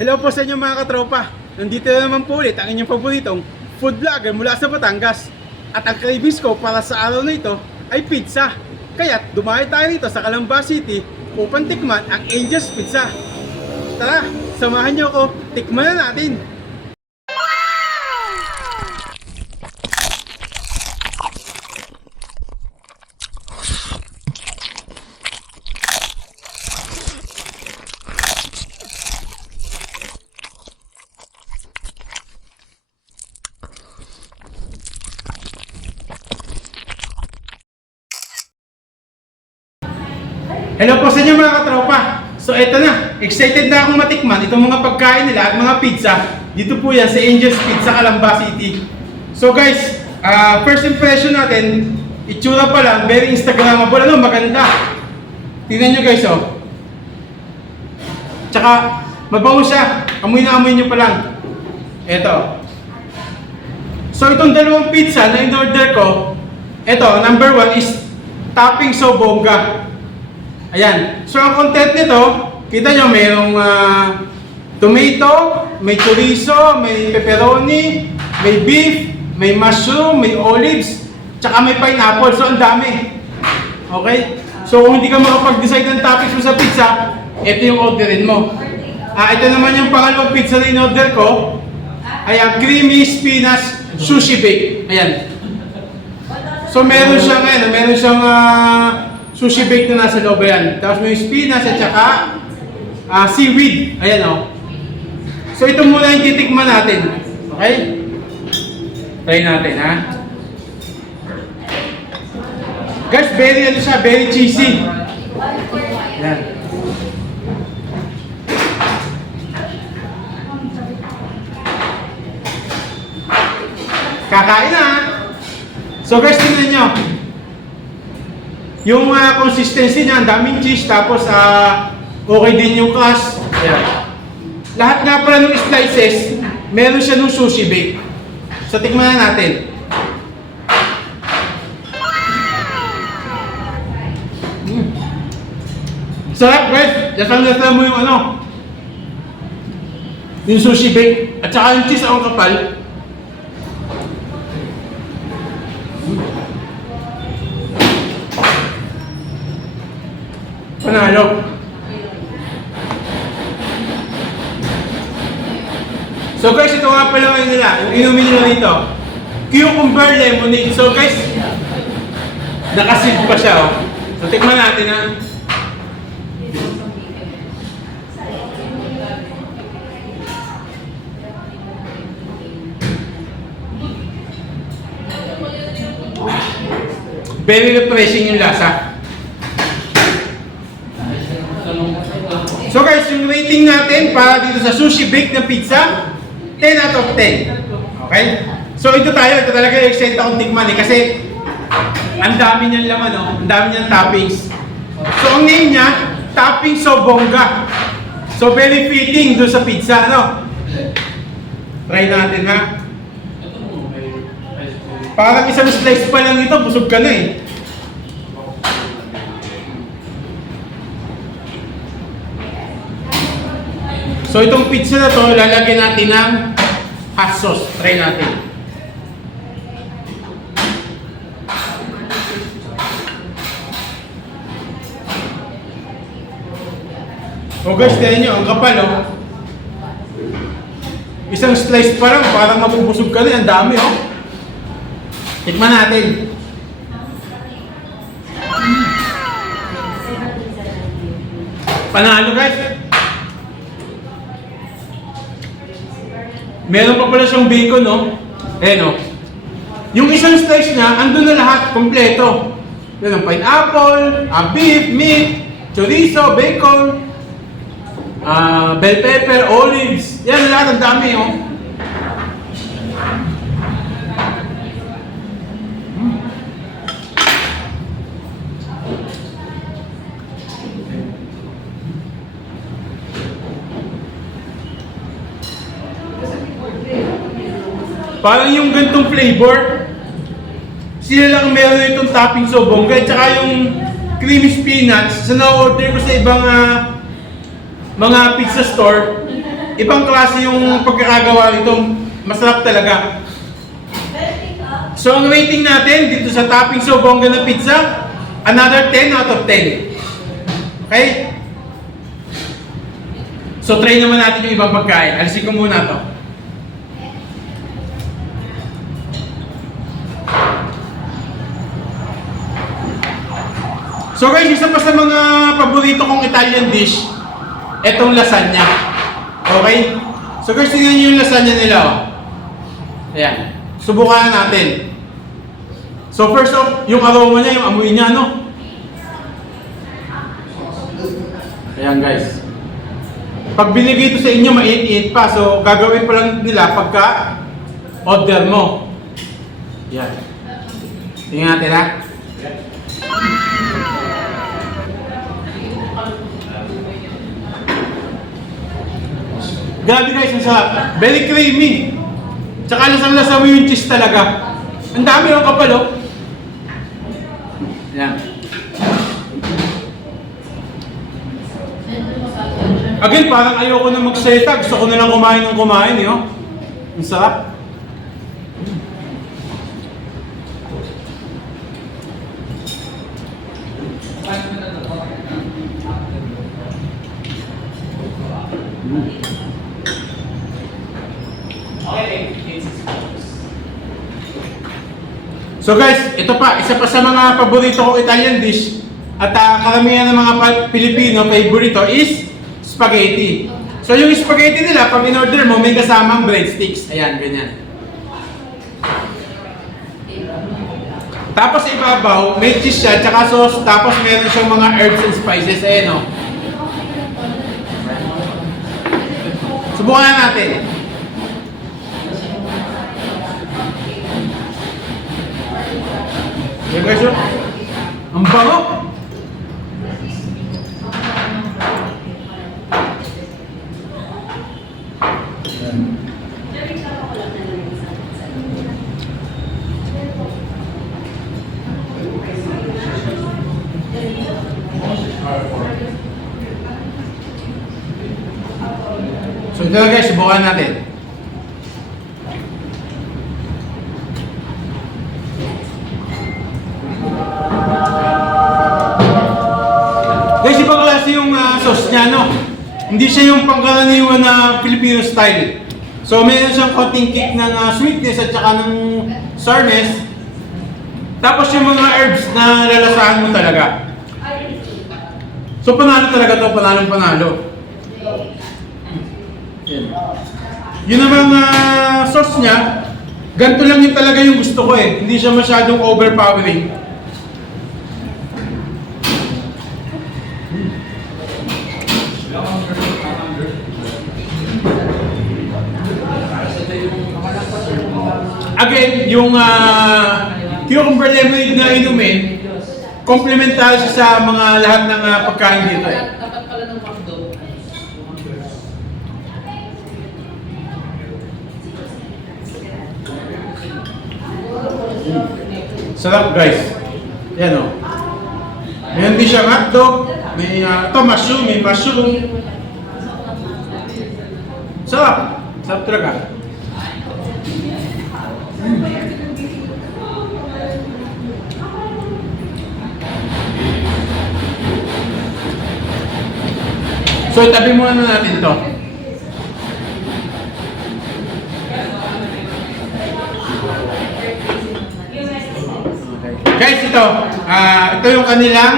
Hello po sa inyo mga katropa. Nandito na naman po ulit ang inyong paboritong food vlogger mula sa Batangas. At ang cravings ko para sa araw na ito ay pizza. Kaya dumayo tayo rito sa Calamba City upang tikman ang Angel's Pizza. Tara, samahan niyo ako, tikman na natin. Hello po sa inyo mga katropa. So eto na, excited na akong matikman itong mga pagkain nila at mga pizza. Dito po yan sa Angel's Pizza, Calamba City. So guys, ah, first impression natin, itsura pa lang, very Instagrammable, ano, maganda. Tingnan nyo guys, oh. Tsaka, mabango siya. Amoy na amoy nyo pa lang. Eto. So itong dalawang pizza na in-order ko, eto, number one is topping so bongga. Ayan. So ang content nito, kita nyo mayroong ah, tomato, may chorizo, may pepperoni, may beef, may mushroom, may olives, tsaka may pineapple. So ang dami. Okay? So kung hindi ka makapag-decide ng toppings mo sa pizza, ito yung orderin mo. Ah, ito naman yung pangalawang pizza na in-order ko. Ay ang creamy spinach sushi bake. Ayan. So meron siyang ano, meron siyang ah, sushi bake na nasa loob yan. Tapos may spinach at saka ah, seaweed. Ayan oh. So ito muna yung titikman natin. Okay? Try natin ha. Guys, very ano siya, very cheesy. Ayan. Kakain na. So guys, tingnan nyo. Yung ah, consistency niya, ang daming cheese, tapos ah, okay din yung crust. Ayan. Lahat nga pala ng slices, meron siya ng sushi bake. So tikman na natin. Mm. Sarap guys! Lasang-lasa mo yung ano. Yung sushi bake. At saka yung cheese ang kapal. Panalo. So guys, ito nga pala ngayon nila, yung inumin nila rito. Cucumber lemonade. So guys, nakasid pa siya oh. So tikman natin ha. Very refreshing yung lasa. So guys, yung rating natin para dito sa sushi bake na pizza, 10 out of 10. Okay? So ito tayo, ito talaga yung excited akong tikman eh, kasi ang dami niyang laman, oh. ang dami niyang toppings. So ang name niya, Topping So Bongga. So very fitting doon sa pizza, ano? Try natin ha. Parang isang slice pa lang ito, busog ka na eh. So itong pizza na to, lalagyan natin ng hot sauce. Try natin. O guys, tignan nyo, ang kapal oh. Isang slice pa lang, parang mabubusog ka na, ang dami oh. Tikman natin. Panalo guys. Meron pa pala siyang bacon, no? Eh, no? Yung isang slice niya, andun na lahat, kompleto. Yan ang pineapple, ah, beef, meat, chorizo, bacon, ah, bell pepper, olives. Yan lahat, ang dami, oh. Parang yung gantong flavor, sila lang meron itong topping so bongga at yung creamy spinach sa na-order ko sa ibang ah, mga pizza store ibang klase yung pagkakagawa nito. Masarap talaga. So ang rating natin dito sa topping so bongga na pizza, another 10 out of 10. Okay? So try naman natin yung ibang pagkain. Alisin ko muna to. So guys, isa pa sa mga paborito kong Italian dish, etong lasagna. Okay? So guys, tingnan nyo yung lasagna nila. Oh. Ayan. Subukan na natin. So first off, yung aroma niya, yung amoy niya, no? Ayan guys. Pag binigay ito sa inyo, mait-it pa. So gagawin pa lang nila pagka order mo. Yan. Tingnan natin ha. Grabe guys, ang sarap. Very creamy. Tsaka lasang-lasa mo yung cheese talaga. Ang dami yung kapal oh. Yan. Again, parang ayoko na magseta. Gusto ko na lang kumain ng kumain, eh, oh. Ang sarap. So guys, ito pa, isa pa sa mga paborito kong Italian dish at ah, karamihan ng mga Pilipino favorito is spaghetti. So yung spaghetti nila, pag in-order mo, may kasamang breadsticks. Ayan, ganyan. Tapos ibabaw, may cheese siya, tsaka sauce, tapos meron siyang mga herbs and spices. Ayan o. Subukan na natin. Yan guys, oh. Ang bango! So ito guys, subukan natin. Hindi siya yung pangkaraniwan na Filipino style. So, meron siyang konting kick ng ah, sweetness at saka ng sourness. Tapos yung mga herbs na lalasahan mo talaga. So, panalo talaga to, panalo. Yan. Yun namang ah, sauce niya, ganito lang yung talaga yung gusto ko eh. Hindi siya masyadong overpowering. Again, yung uh, cucumber lemonade na inumin, complementary siya sa mga lahat ng ah, pagkain dito eh. Dapat pala ng McDo. Sarap guys. Yan o. Meron din siyang hotdog, may uh, ito mushroom, may mushroom. Sarap. Sarap talaga. So itabi muna na natin to. Guys, ito. ah ito yung kanilang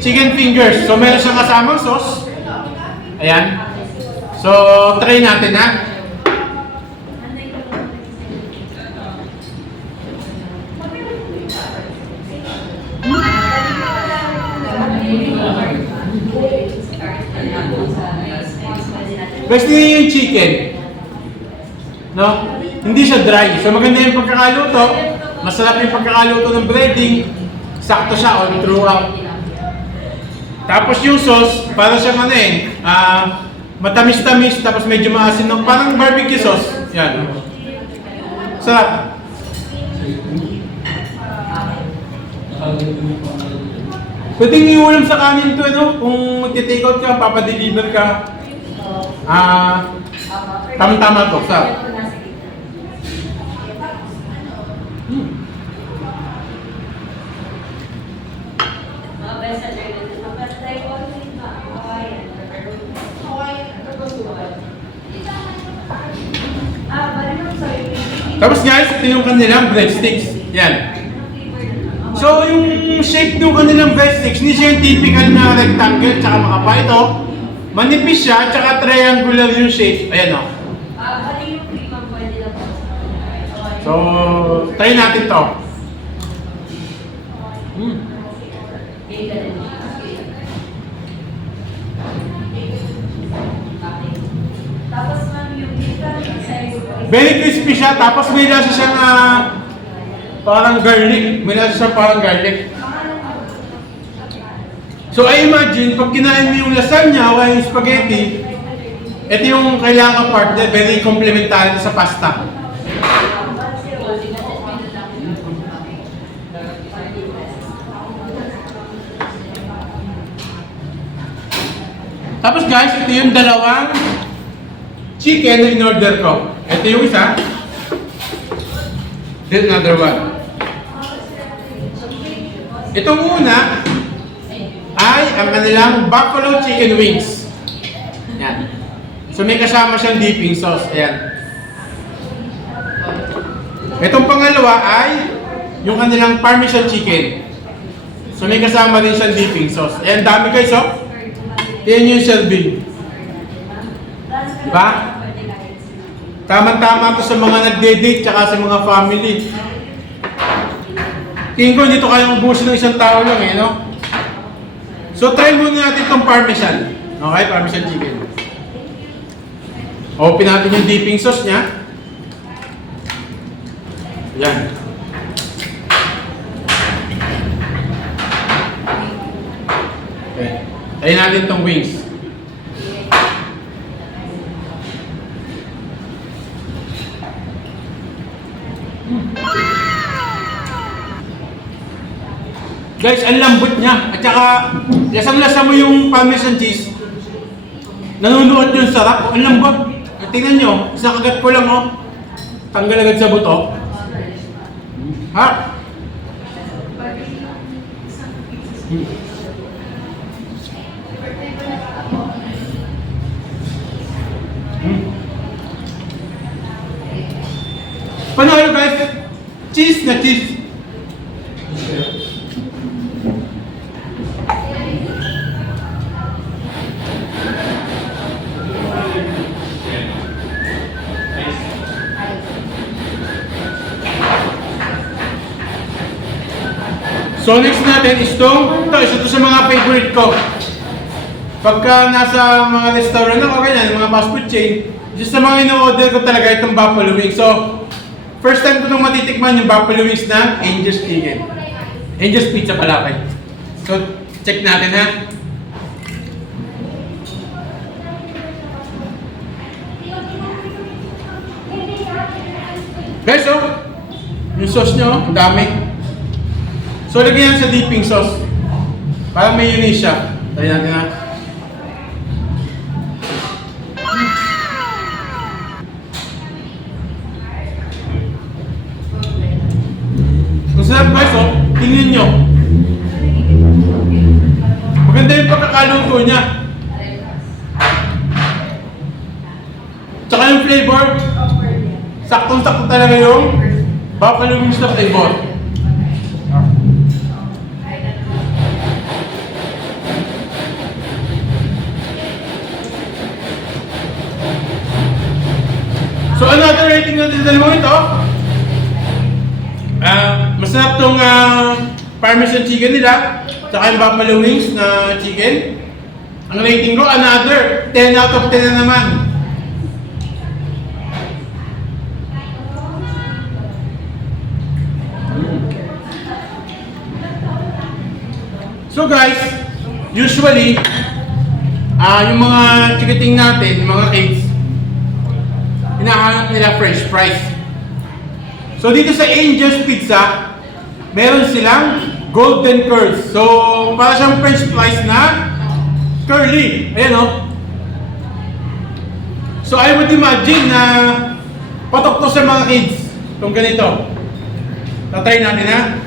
chicken fingers. So, meron siyang kasamang sauce. Ayan. So, try natin ha. Guys, tingnan yung chicken. No? Hindi siya dry. So, maganda yung pagkakaluto. Masarap yung pagkakaluto ng breading. Sakto siya all throughout. Tapos yung sauce, para siyang ano eh, ah, matamis-tamis, tapos medyo maasin ng parang barbecue sauce. Yan. Sarap. Pwedeng iulam sa kanin to, ano? Kung magte-take out ka, papadeliver ka. Ah, Tama-tama to, sa. Hmm. Tapos guys, ito yung kanilang breadsticks. Yan. So, yung shape ng kanilang breadsticks, hindi siya yung typical na rectangle tsaka makapal. Ito, manipis siya, tsaka triangular yung shape. Ayan o. Hawaiian. So, try natin to. Mm. Is- Very crispy siya, tapos may lasa siyang ah, parang garlic. May lasa siyang parang garlic. So I imagine, pag kinain mo yung lasagna o yung spaghetti, ito yung kailangan partner, very complementary sa pasta. Tapos guys, ito yung dalawang chicken na in-order ko. Ito yung isa. Then another one. Itong una ay ang kanilang buffalo chicken wings. Yan. So may kasama siyang dipping sauce. Ayan. Itong pangalawa ay yung kanilang parmesan chicken. So may kasama din siyang dipping sauce. Ayan, dami guys oh. Yan yung serving. Diba? Tama-tama to sa mga nagde-date tsaka sa mga family. Tingin ko dito kayang ubusin ng isang tao lang eh, no? So try muna natin itong parmesan. Okay, parmesan chicken. Open natin yung dipping sauce niya. Yan. Okay. Try natin itong wings. Guys, ang lambot niya. At saka, lasang-lasa mo yung parmesan cheese. Nanunuot yung sarap. Ang lambot. At tingnan nyo, isang kagat ko lang, oh. Tanggal agad sa buto. Ha? Hmm. Hmm. Panalo guys, cheese na cheese. So next natin is itong, ito, isa to sa mga favorite ko. Pagka nasa mga restaurant ako, ganyan, mga fast food chain, isa sa mga ino-order ko talaga itong buffalo wings. So, first time ko itong matitikman yung buffalo wings ng Angel's Chicken. Angel's Pizza pala kayo. So, check natin ha. Guys, oh, yung sauce nyo, ang dami. So, lagyan yan sa dipping sauce. Para may mayonnaise siya. Try natin ha. Ang sarap guys, oh. Tingnan nyo. Maganda yung pagkakaluto niya. Tsaka yung flavor, saktong-sakto talaga yung buffalo wings na flavor. So another sa dalawang ito. Ah, masarap tong ah, parmesan chicken nila. Tsaka yung buffalo wings na chicken. Ang rating ko, another 10 out of 10 na naman. So guys, usually, ah yung mga chikiting natin, mga cakes, hinahanap nila french fries. So dito sa Angel's Pizza, meron silang golden curls. So para siyang french fries na curly. Ayan o. So I would imagine na patok to sa mga kids. Kung ganito. Tatry natin ha.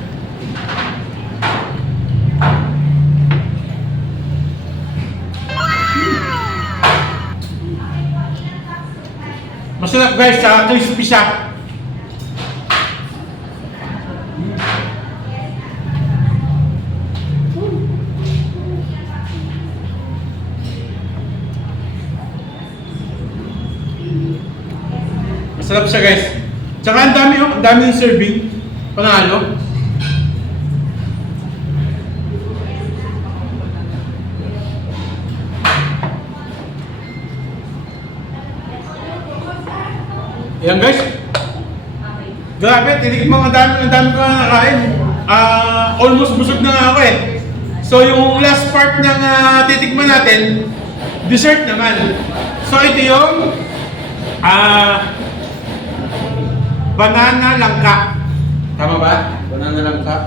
Masarap guys, sa crispy siya. Masarap siya guys. Tsaka ang dami oh, ang dami ng serving. Panalo. Grabe, tinig mo ang dami, ang dami ko na nakain. Ah, almost busog na nga ako eh. So yung last part ng ah, titikman natin, dessert naman. So ito yung ah banana langka. Tama ba? Banana langka.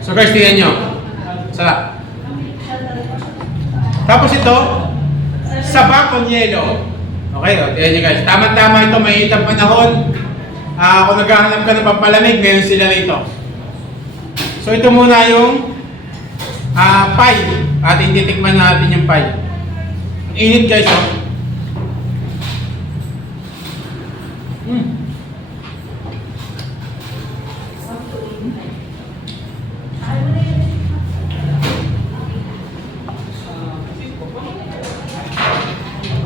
So guys, tingnan nyo. Sarap. Tapos ito, Saba con yelo. Okay, o, tingnan nyo guys. Tama-tama ito, may itang panahon. Ah, kung naghahanap ka ng pampalamig, meron sila rito. So ito muna yung ah, pie. Ating titikman natin yung pie. Ang init guys, oh. Mm.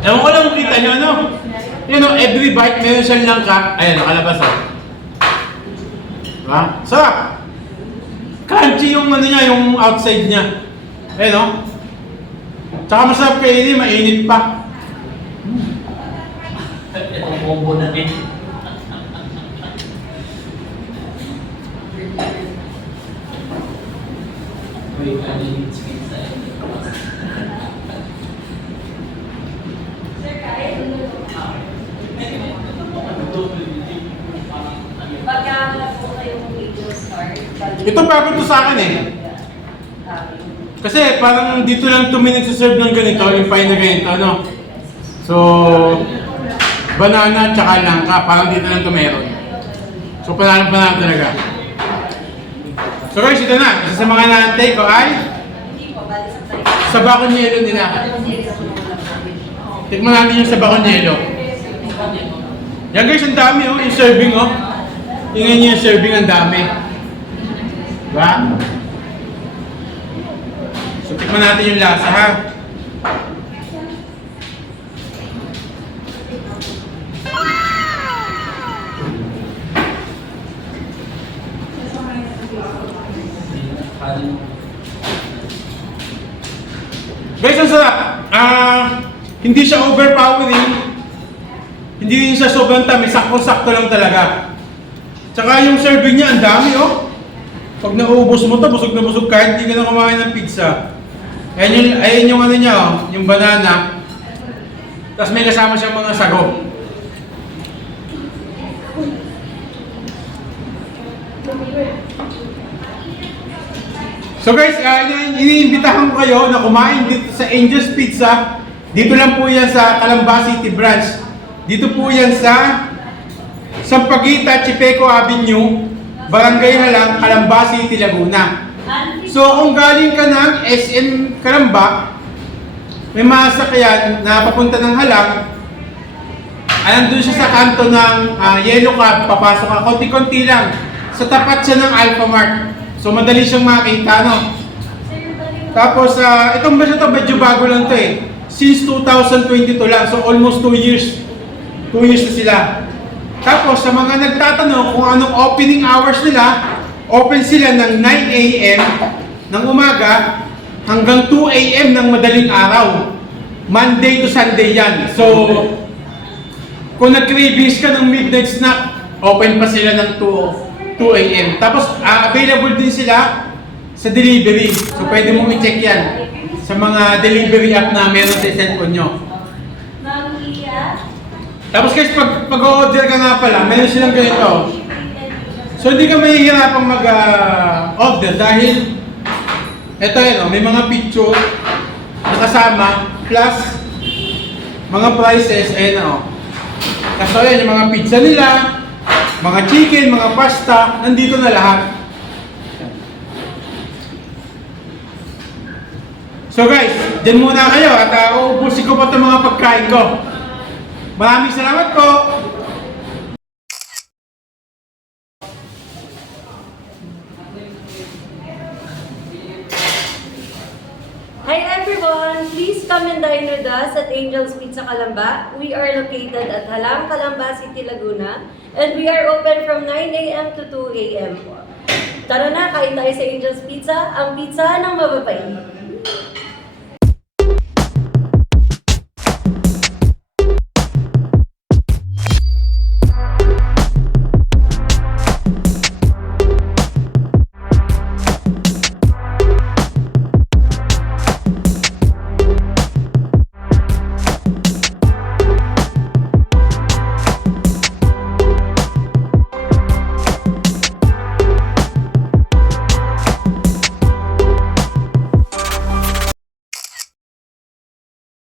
Ewan ko lang kung kita nyo, ano? Yun know, every bite meron siyang langka. Ayan, nakalabas oh. Diba? Sarap! Crunchy yung ano niya, yung outside niya. Ayan oh. Tsaka masarap kainin, mainit pa. Itong combo na din. Wait, ano yung sweet side? Sir, kaya Pagka po Ito bago to sa akin eh. Kasi parang dito lang 2 minutes serve ng ganito, yung pie na ganito, no? So, banana tsaka langka, parang dito lang to meron. So, panalo panalo talaga. So guys, ito na. Isa sa mga naantay ko ay sa bakon yelo nila. Tikman natin yung sa bakon yelo. Yan guys, ang dami oh, yung serving oh. Tingnan niyo yung serving, ang dami. Diba? So, tikman natin yung lasa ha. Guys, ang sarap. Ah, hindi siya overpowering. Siya sobrang tamis, sakto-sakto lang talaga. Tsaka yung serving niya, ang dami oh. Pag nauubos mo to, busog na busog kahit hindi ka na kumain ng pizza. Ayan yung, ayan yung ano niya oh, yung banana. Tapos may kasama siyang mga sago. So guys, uh, ini- iniimbitahan ko kayo na kumain dito sa Angel's Pizza. Dito lang po yan sa Calamba City Branch. Dito po yan sa Sampaguita, Chipeco Avenue, Barangay Halang, Calamba City, Laguna. So kung galing ka ng SM Calamba, may masakyan na papunta ng Halang, andun siya sa kanto ng ah, Yellow Cab, papasok ka, konti-konti lang. Sa tapat siya ng Alpha Mart. So madali siyang makita, no? Tapos, ah, itong bus na to, medyo bago lang to eh. Since 2022 lang, so almost 2 years. 2 years na sila. Tapos, sa mga nagtatanong kung anong opening hours nila, open sila ng 9 a.m. ng umaga hanggang 2 a.m. ng madaling araw. Monday to Sunday yan. So, kung nag-cravings ka ng midnight snack, open pa sila ng 2, 2 a.m. Tapos, ah, available din sila sa delivery. So, pwede mong i-check yan sa mga delivery app na meron sa cellphone nyo. Tapos guys, pag, pag-order ka nga pala, meron silang ganito. So, hindi ka mahihirapang mag-order dahil Ito yun, oh, may mga picture na kasama plus mga prices and oh. Kaso yan, yung mga pizza nila, mga chicken, mga pasta, nandito na lahat. So guys, dyan muna kayo at uh, uubusin ko pa itong mga pagkain ko. Maraming salamat po! Hi everyone! Please come and dine with us at Angel's Pizza Calamba. We are located at Halam, Calamba City, Laguna. And we are open from 9 a.m. to 2 a.m. Tara na, kain tayo sa Angel's Pizza, ang pizza ng mababait.